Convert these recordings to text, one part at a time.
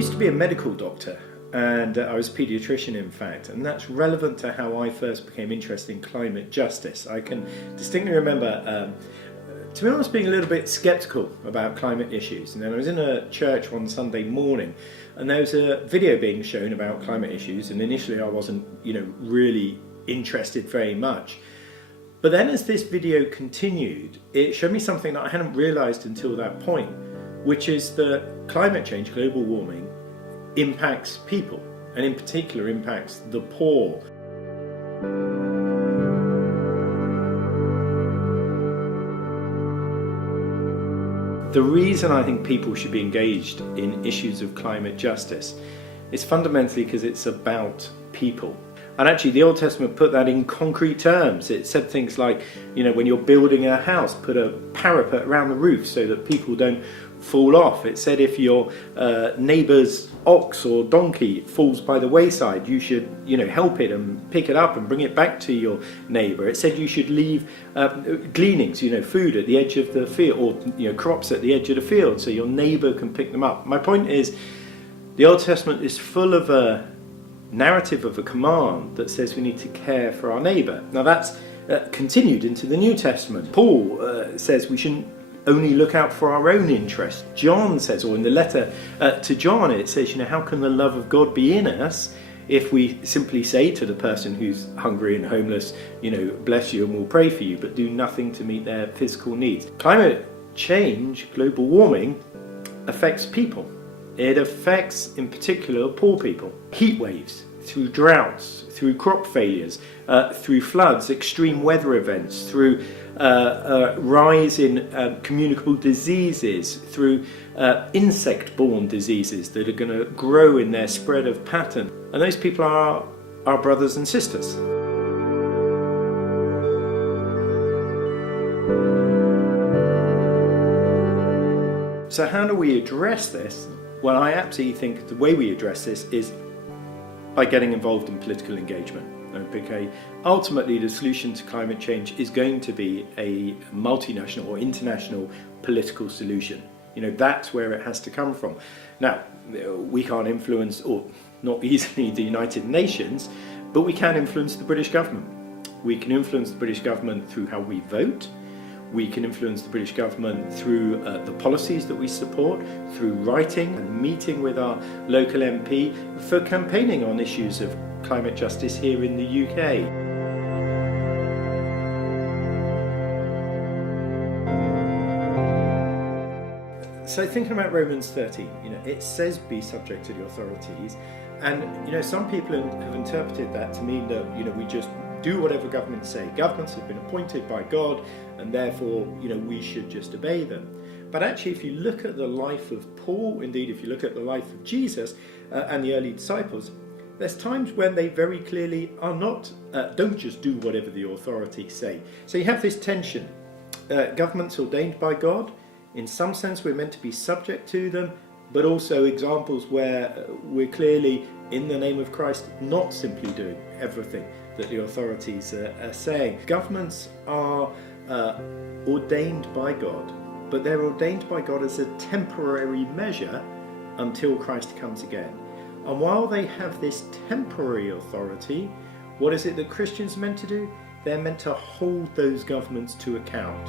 used to be a medical doctor, and I was a paediatrician in fact, and that's relevant to how I first became interested in climate justice. I can distinctly remember, to be honest, being a little bit sceptical about climate issues. And then I was in a church one Sunday morning, and there was a video being shown about climate issues, and initially I wasn't, really interested very much. But then as this video continued, it showed me something that I hadn't realised until that point, which is that climate change, global warming, impacts people, and in particular impacts the poor. The reason I think people should be engaged in issues of climate justice is fundamentally because it's about people. And actually the Old Testament put that in concrete terms. It said things like, when you're building a house, put a parapet around the roof so that people don't fall off. It said if your neighbour's ox or donkey falls by the wayside, you should help it and pick it up and bring it back to your neighbour. It said you should leave gleanings, food at the edge of the field, or crops at the edge of the field so your neighbour can pick them up. My point is, the Old Testament is full of a narrative of a command that says we need to care for our neighbour. Now that's continued into the New Testament. Paul says we shouldn't only look out for our own interest. John says, or in the letter to John, it says, how can the love of God be in us if we simply say to the person who's hungry and homeless, bless you and we'll pray for you, but do nothing to meet their physical needs. Climate change, global warming, affects people. It affects, in particular, poor people. Heat waves, through droughts, through crop failures, through floods, extreme weather events, through rise in communicable diseases, through insect-borne diseases that are going to grow in their spread of pattern. And those people are our brothers and sisters. So how do we address this? Well, I absolutely think the way we address this is by getting involved in political engagement. Okay, ultimately the solution to climate change is going to be a multinational or international political solution. That's where it has to come from. Now, we can't influence, or not easily, the United Nations, but we can influence the British government. We can influence the British government through how we vote. We can influence the British government through the policies that we support, through writing and meeting with our local MP for campaigning on issues of climate justice here in the UK. So thinking about Romans 13, it says be subject to the authorities, and some people have interpreted that to mean that we just do whatever governments say. Governments have been appointed by God, and therefore we should just obey them. But actually, if you look at the life of Paul, indeed if you look at the life of Jesus and the early disciples, there's times when they very clearly are not, don't just do whatever the authorities say. So you have this tension. Governments ordained by God, in some sense we're meant to be subject to them, but also examples where we're clearly, in the name of Christ, not simply doing everything that the authorities are saying. Governments are ordained by God, but they're ordained by God as a temporary measure until Christ comes again. And while they have this temporary authority, what is it that Christians are meant to do? They're meant to hold those governments to account.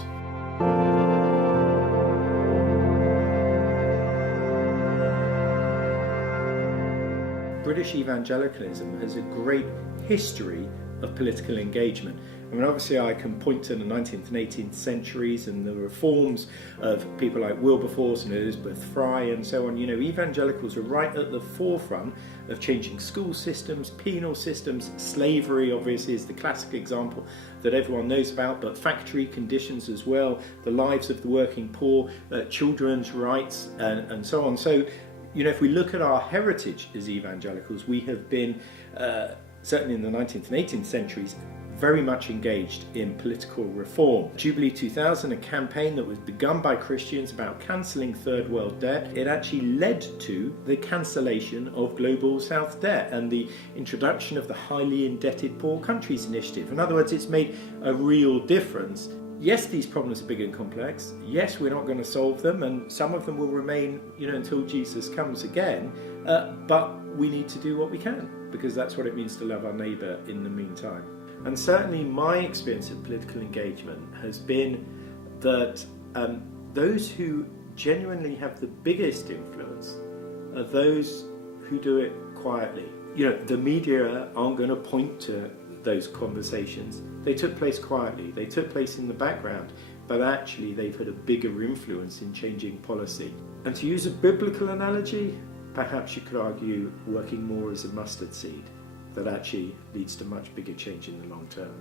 British evangelicalism has a great history of political engagement. Obviously I can point to the 19th and 18th centuries and the reforms of people like Wilberforce and Elizabeth Fry and so on. Evangelicals are right at the forefront of changing school systems, penal systems. Slavery obviously is the classic example that everyone knows about, but factory conditions as well, the lives of the working poor, children's rights and so on. So if we look at our heritage as evangelicals, we have been, certainly in the 19th and 18th centuries, very much engaged in political reform. Jubilee 2000, a campaign that was begun by Christians about cancelling third world debt, it actually led to the cancellation of global south debt and the introduction of the highly indebted poor countries initiative. In other words, it's made a real difference Yes, these problems are big and complex. Yes, we're not going to solve them, and some of them will remain, until Jesus comes again. But we need to do what we can, because that's what it means to love our neighbour in the meantime. And certainly my experience of political engagement has been that those who genuinely have the biggest influence are those who do it quietly. The media aren't going to point to those conversations. They took place quietly, they took place in the background, but actually they've had a bigger influence in changing policy. And to use a biblical analogy, perhaps you could argue working more as a mustard seed that actually leads to much bigger change in the long term.